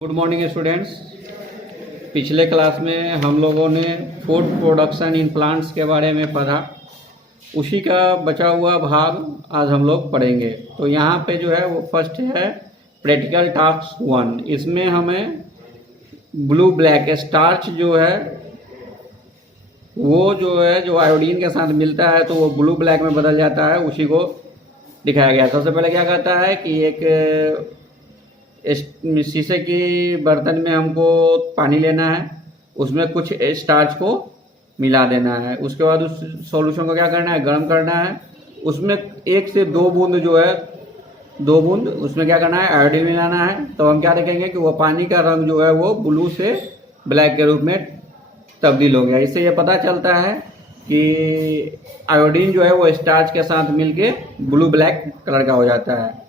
Good morning students. पिछले class में हम लोगों ने फूड प्रोडक्शन इन प्लांट्स के बारे में पढ़ा, उसी का बचा हुआ भाग आज हम लोग पढ़ेंगे। तो यहाँ पे जो है वो फर्स्ट है प्रैक्टिकल टास्क 1। इसमें हमें ब्लू ब्लैक स्टार्च जो है वो जो आयोडीन के साथ मिलता है तो वो ब्लू ब्लैक में बदल जाता है, उसी को दिखाया गया। सबसे पहले क्या करता है कि एक शीशे की बर्तन में हमको पानी लेना है, उसमें कुछ स्टार्च को मिला देना है। उसके बाद उस सॉल्यूशन को क्या करना है, गर्म करना है। उसमें 1 से 2 बूंद जो है 2 बूंद उसमें क्या करना है, आयोडीन मिलाना है। तो हम क्या देखेंगे कि वो पानी का रंग जो है वो ब्लू से ब्लैक के रूप में तब्दील हो गया। इससे ये पता चलता है कि आयोडीन जो है वो स्टार्च के साथ मिलके ब्लू ब्लैक कलर का हो जाता है।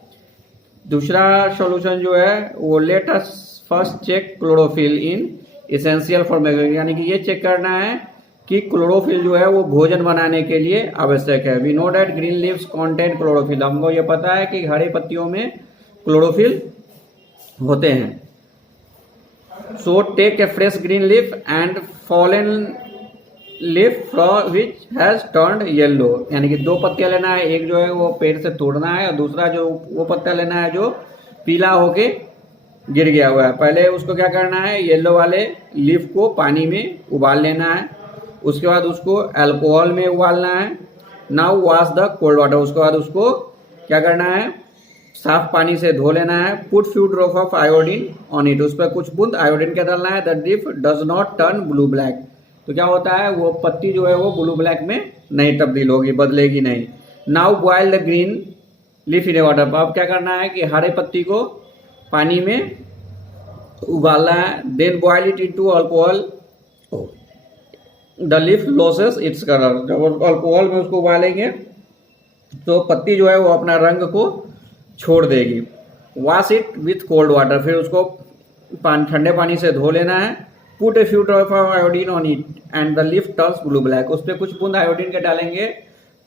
दूसरा सॉल्यूशन जो है वो let us first check chlorophyll in essential for making, यानी कि ये चेक करना है कि क्लोरोफिल जो है वो भोजन बनाने के लिए आवश्यक है। We know that green leaves contain chlorophyll, हमको ये पता है कि हरे पत्तियों में क्लोरोफिल होते हैं। So take a fresh green leaf and fallen leaf from which has turned yellow, यानी कि 2 पत्तियां लेना है, एक जो है वो पेड़ से तोड़ना है और दूसरा जो वो पत्ता लेना है जो पीला होके गिर गया हुआ है। पहले उसको क्या करना है, येलो वाले लीफ को पानी में उबाल लेना है, उसके बाद उसको अल्कोहल में उबालना है। Now wash the cold water, उसके बाद उसको क्या करना है, साफ पानी से धो लेना है। Put few drop of iodine on it, उस पर कुछ बूंद आयोडीन का डालना है। The leaf does not turn blue black, तो क्या होता है वो पत्ती जो है वो ब्लू ब्लैक में नहीं तब्दील होगी, बदलेगी नहीं। Now boil the green leaf in water, अब क्या करना है कि हरे पत्ती को पानी में उबालना है। Then boil it into alcohol, the leaf loses its colour, जब अल्कोहल में उसको उबालेंगे तो पत्ती जो है वो अपना रंग को छोड़ देगी। Wash it with cold water, फिर उसको ठंडे पानी से धो लेना है। Put a few drop of iodine on it and the leaf turns blue black, उस पर कुछ बूंद आयोडीन के डालेंगे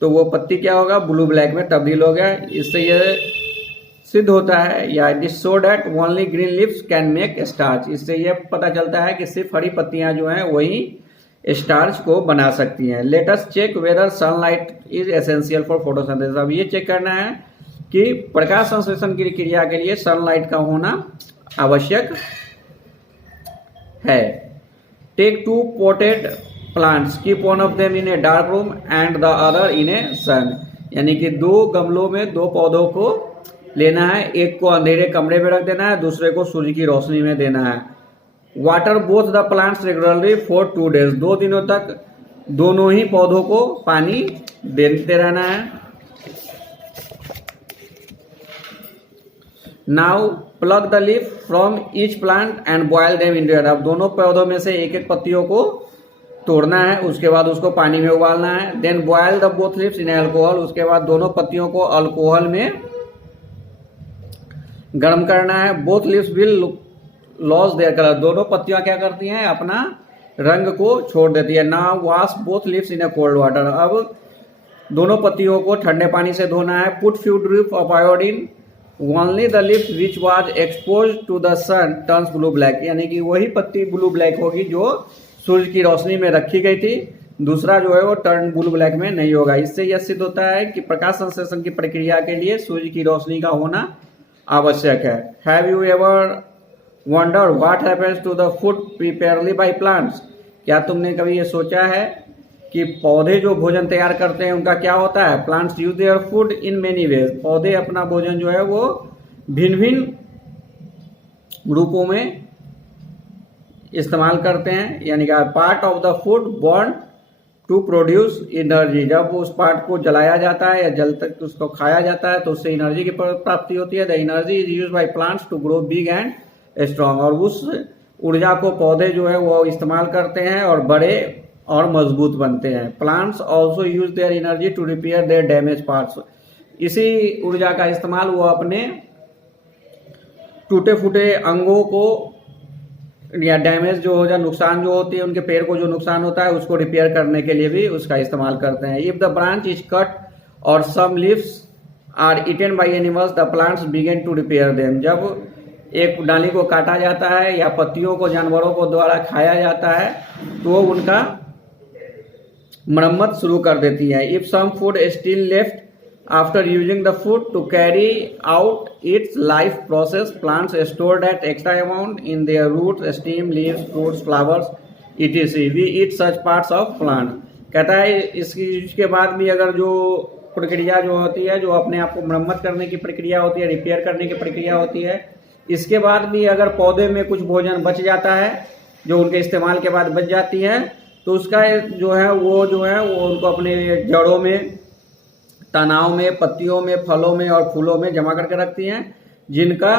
तो वो पत्ती क्या होगा, ब्लू ब्लैक में तब्दील हो गया। इससे ये सिद्ध होता है या this show that only green leaves can make starch, इससे ये पता चलता है कि सिर्फ हरी पत्तियां जो हैं वही स्टार्च को बना सकती हैं। Let us check whether sunlight is essential for photosynthesis, अब ये चेक करना है कि प्रकाश संश्लेषण की क्रिया के लिए सनलाइट का होना आवश्यक है। Take 2 potted plants, keep one of them in a dark room and the other in a sun, यानी कि 2 गमलों में 2 पौधों को लेना है, एक को अंधेरे कमरे में रख देना है, दूसरे को सूर्य की रोशनी में देना है। Water both the plants regularly for 2 days, 2 दिनों तक दोनों ही पौधों को पानी देते रहना है। Now pluck the leaf from each plant and boil them in water, अब दोनों पौधों में से एक एक पत्तियों को तोड़ना है, उसके बाद उसको पानी में उबालना है। Then boil the both leaves in alcohol, उसके बाद दोनों पत्तियों को अल्कोहल में गर्म करना है। Both leaves will loss their colour, दोनों पत्तियां क्या करती हैं, अपना रंग को छोड़ देती है। Now wash both leaves in a cold water, अब दोनों पत्तियों को ठंडे पानी से धोना है। Put few drop of iodine only the leaf which was expose to the sun turns blue black, यानी कि वही पत्ती ब्लू ब्लैक होगी जो सूर्य की रोशनी में रखी गई थी, दूसरा जो है वो टर्न ब्लू ब्लैक में नहीं होगा। इससे यह सिद्ध होता है कि प्रकाश संश्लेषण की प्रक्रिया के लिए सूर्य की रोशनी का होना आवश्यक है। Have you ever wonder what happens to the food prepared by plants, क्या तुमने कभी ये सोचा है कि पौधे जो भोजन तैयार करते हैं उनका क्या होता है। Plants use their food in many veg, पौधे अपना भोजन जो है वो भिन्न भिन्न रूपों में इस्तेमाल करते हैं, यानी कि part of the food burn to produce energy, जब उस पार्ट को जलाया जाता है या जल तक उसको खाया जाता है तो उससे एनर्जी की प्राप्ति होती है। The energy is use by plants to grow big and strong, और उस ऊर्जा को पौधे जो है वो इस्तेमाल करते हैं और बड़े और मजबूत बनते हैं। Plants also use their energy to repair their damage parts, इसी ऊर्जा का इस्तेमाल वो अपने टूटे फूटे अंगों को या डैमेज जो हो जाए, नुकसान जो होती है उनके पेड़ को जो नुकसान होता है उसको रिपेयर करने के लिए भी उसका इस्तेमाल करते हैं। If the branch is cut और some leaves are eaten by animals the plants begin to repair them, जब एक डाली को काटा जाता है या पत्तियों को जानवरों को द्वारा खाया जाता है तो उनका मरम्मत शुरू कर देती है। If some food still left after using the food to carry out its life process, plants store that extra amount in their root, stem, leaves, fruits, flowers etc. We eat such parts of plant. कहता है इसके बाद भी अगर जो प्रक्रिया जो होती है, जो अपने आप को मरम्मत करने की प्रक्रिया होती है, रिपेयर करने की प्रक्रिया होती है, इसके बाद भी अगर पौधे में कुछ भोजन बच जाता है जो उनके इस्तेमाल के बाद बच जाती है तो उसका जो है वो उनको अपने जड़ों में, तनाव में, पत्तियों में, फलों में और फूलों में जमा करके रखती हैं, जिनका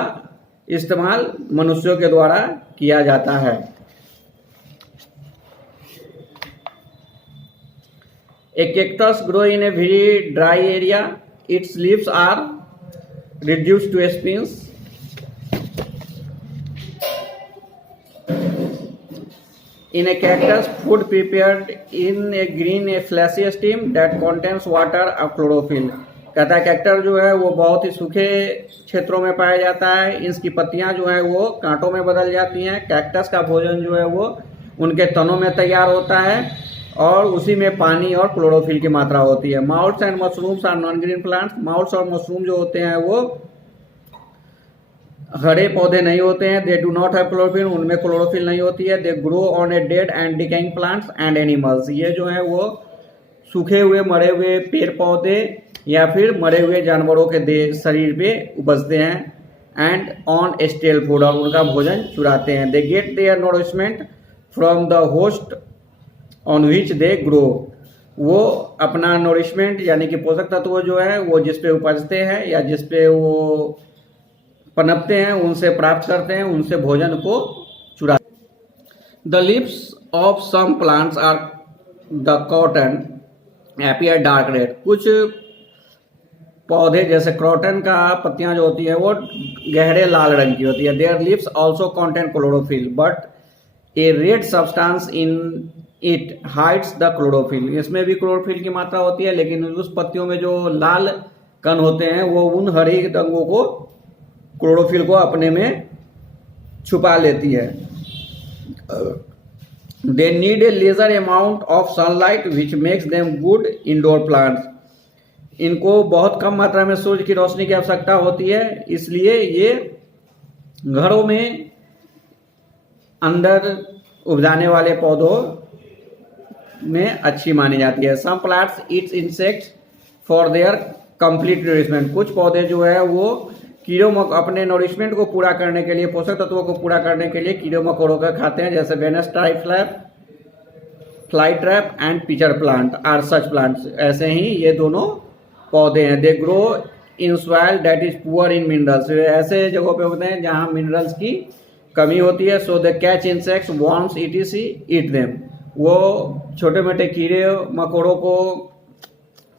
इस्तेमाल मनुष्यों के द्वारा किया जाता है। A cactus grow in a very dry area. Its leaves are reduced to spines. In a cactus, food prepared in a green a fleshy steam that contains water or chlorophyll. कहता है कैक्टर जो है वो बहुत ही सूखे क्षेत्रों में पाया जाता है। इसकी पत्तियां जो है वो कांटों में बदल जाती हैं। कैक्टस का भोजन जो है वो उनके तनों में तैयार होता है और उसी में पानी और क्लोरोफिल की मात्रा होती है। Moulds and mushrooms are non green plants. Moulds और मशरूम जो होते हैं वो हरे पौधे नहीं होते हैं। They do not have chlorophyll, उनमें क्लोरोफिल नहीं होती है। They grow on a dead and decaying plants and animals. ये जो है वो सूखे हुए मरे हुए पेड़ पौधे या फिर मरे हुए जानवरों के शरीर पे उपजते हैं। एंड ऑन स्टेल फूड, और उनका भोजन चुराते हैं। They get their nourishment from the host on which they grow. वो अपना नरिशमेंट यानी कि पोषक तत्व जो है वो जिस पे उपजते हैं या जिस पे वो पनपते हैं उनसे प्राप्त करते हैं, उनसे भोजन को चुराते हैं। The leaves of some plants are the cotton appear dark red. कुछ पौधे जैसे क्रॉटन का पत्तियां जो होती है वो गहरे लाल रंग की होती है। Their leaves also contain chlorophyll but a red substance in it hides the chlorophyll. इसमें भी क्लोरोफिल की मात्रा होती है लेकिन उस पत्तियों में जो लाल कण होते हैं वो उन हरे रंगों को, क्लोरोफिल को अपने में छुपा लेती है। They need a lesser amount of sunlight which makes them good indoor plants. इनको बहुत कम मात्रा में सूर्य की रोशनी की आवश्यकता होती है, इसलिए ये घरों में अंदर उपजाने वाले पौधों में अच्छी मानी जाती है। Some plants eats insects for their complete nourishment. कुछ पौधे जो है वो कीड़ों अपने नरिशमेंट को पूरा करने के लिए, पोषक तत्वों को पूरा करने के लिए कीड़ों मकोड़ों का खाते हैं, जैसे Venus flytrap, fly trap and pitcher plant are such plants. ऐसे ही ये दोनों पौधे हैं। They grow in soil that is poor in minerals. ऐसे जगहों पे होते हैं जहां मिनरल्स की कमी होती है। So they catch insects, worms etc. Eat them. वो छोटे मोटे कीड़े मकोड़ों को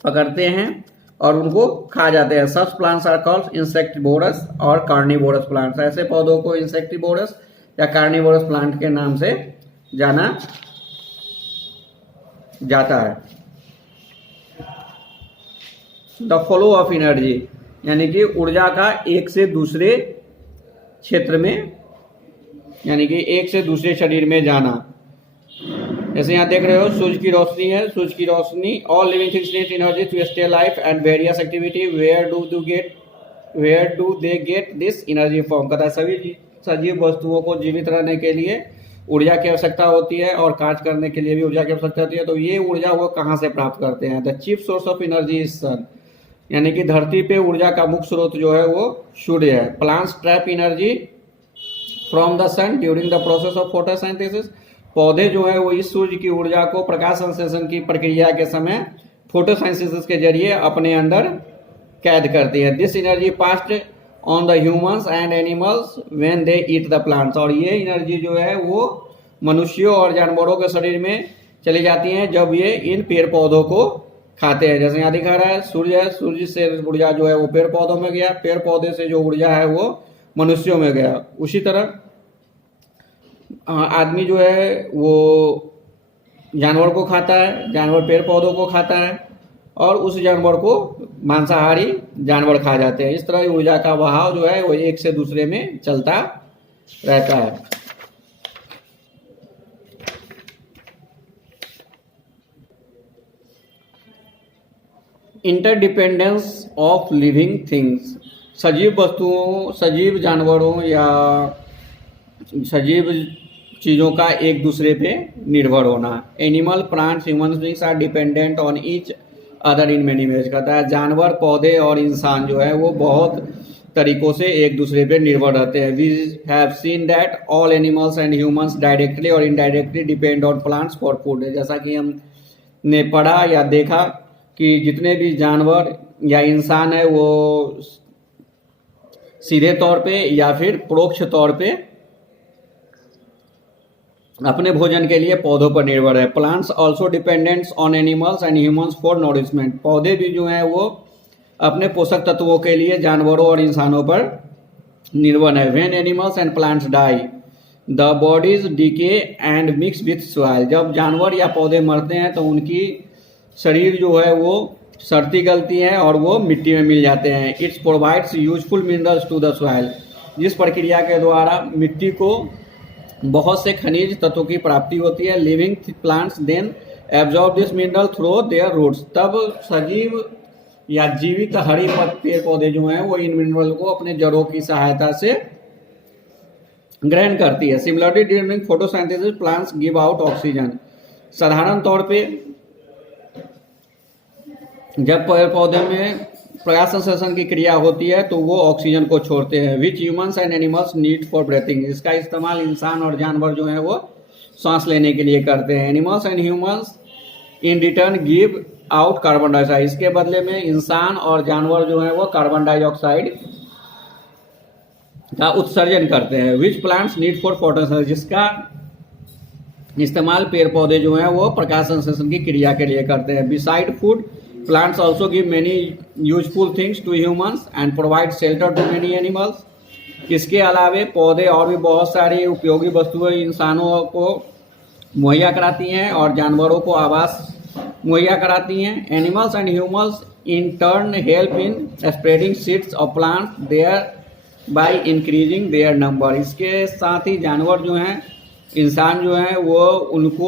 पकड़ते हैं और उनको खा जाते हैं। Such plants are called insectivorous और कार्निवोरस प्लांट्स। ऐसे पौधों को इंसेक्टिवोरस या कार्निवोरस प्लांट के नाम से जाना जाता है। द फ्लो ऑफ एनर्जी यानी कि ऊर्जा का एक से दूसरे क्षेत्र में, यानी कि एक से दूसरे शरीर में जाना। जैसे यहाँ देख रहे हो सूर्य की रोशनी है, सूर्य की रोशनी, all living things need energy to stay life and various activity. Where do they get this energy from. कहता है सभी सजीव वस्तुओं को जीवित रहने के लिए ऊर्जा की आवश्यकता होती है और कार्य करने के लिए भी ऊर्जा की आवश्यकता होती है। तो ये ऊर्जा वो कहाँ से प्राप्त करते हैं? The chief source of energy is sun. यानी कि धरती पे ऊर्जा का मुख्य स्रोत जो है वो सूर्य है। Plants trap energy from the sun during the process of photosynthesis. पौधे जो है वो इस सूर्य की ऊर्जा को प्रकाश संश्लेषण की प्रक्रिया के समय फोटोसिंथेसिस के जरिए अपने अंदर कैद करती है। This energy passed on the humans and animals when they eat the plants. और ये एनर्जी जो है वो मनुष्यों और जानवरों के शरीर में चली जाती हैं जब ये इन पेड़ पौधों को खाते हैं। जैसे यहाँ दिखा रहा है सूर्य है, सूर्य से ऊर्जा जो है वो पेड़ पौधों में गया, पेड़ पौधे से जो ऊर्जा है वो मनुष्यों में गया। उसी तरह आदमी जो है वो जानवर को खाता है, जानवर पेड़ पौधों को खाता है और उस जानवर को मांसाहारी जानवर खा जाते हैं। इस तरह ऊर्जा का बहाव जो है वो एक से दूसरे में चलता रहता है। इंटरडिपेंडेंस ऑफ लिविंग थिंग्स, सजीव वस्तुओं, सजीव जानवरों या सजीव चीज़ों का एक दूसरे पे निर्भर होना। Animal, plants, human beings are dependent on each other in many ways. कहता है जानवर, पौधे और इंसान जो है वो बहुत तरीकों से एक दूसरे पे निर्भर रहते हैं। We have seen that all animals and humans directly और indirectly depend on plants for food. जैसा कि हमने पढ़ा या देखा कि जितने भी जानवर या इंसान है वो सीधे तौर पे या फिर परोक्ष तौर पे अपने भोजन के लिए पौधों पर निर्भर है। Plants also dependents on animals and humans for nourishment. पौधे भी जो हैं वो अपने पोषक तत्वों के लिए जानवरों और इंसानों पर निर्भर है। When animals and plants die the bodies decay and mix with soil. जब जानवर या पौधे मरते हैं तो उनकी शरीर जो है वो सड़ती गलती है और वो मिट्टी में मिल जाते हैं। It's provides useful minerals to the soil. जिस प्रक्रिया के द्वारा मिट्टी को बहुत से खनिज तत्वों की प्राप्ति होती है। Living plants then absorb this mineral through their roots. तब सजीव या जीवित हरी पेड़ पौधे जो हैं वो इन मिनरल को अपने जड़ों की सहायता से ग्रहण करती है। Similarly during photosynthesis plants give out oxygen. साधारण तौर पे जब पेड़ पौधे में प्रकाश संश्लेषण की क्रिया होती है तो वो ऑक्सीजन को छोड़ते हैं। Which humans and animals need for breathing. इसका इस्तेमाल इंसान और जानवर जो है वो सांस लेने के लिए करते हैं। Animals and humans in return give out carbon dioxide. इसके बदले में इंसान और जानवर जो है वो कार्बन डाइऑक्साइड का उत्सर्जन करते हैं। Which plants need for photosynthesis. जिसका इस्तेमाल पेड़ पौधे जो है वो प्रकाश संश्लेषण की क्रिया के लिए करते हैं। Beside food plants also give many useful things to humans and provide shelter to many animals. इसके अलावे पौधे और भी बहुत सारी उपयोगी वस्तुएं इंसानों को मुहैया कराती हैं और जानवरों को आवास मुहैया कराती हैं। Animals and humans in turn help in spreading seeds of plants thereby increasing their number. इसके साथ ही जानवर जो हैं, इंसान जो है वो उनको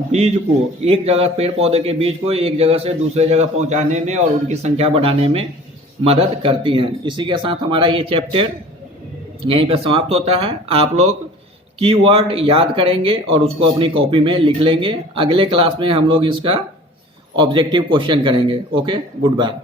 बीज को एक जगह, पेड़ पौधे के बीज को एक जगह से दूसरे जगह पहुंचाने में और उनकी संख्या बढ़ाने में मदद करती हैं। इसी के साथ हमारा ये चैप्टर यहीं पे समाप्त होता है। आप लोग कीवर्ड याद करेंगे और उसको अपनी कॉपी में लिख लेंगे। अगले क्लास में हम लोग इसका ऑब्जेक्टिव क्वेश्चन करेंगे। Okay, good bye.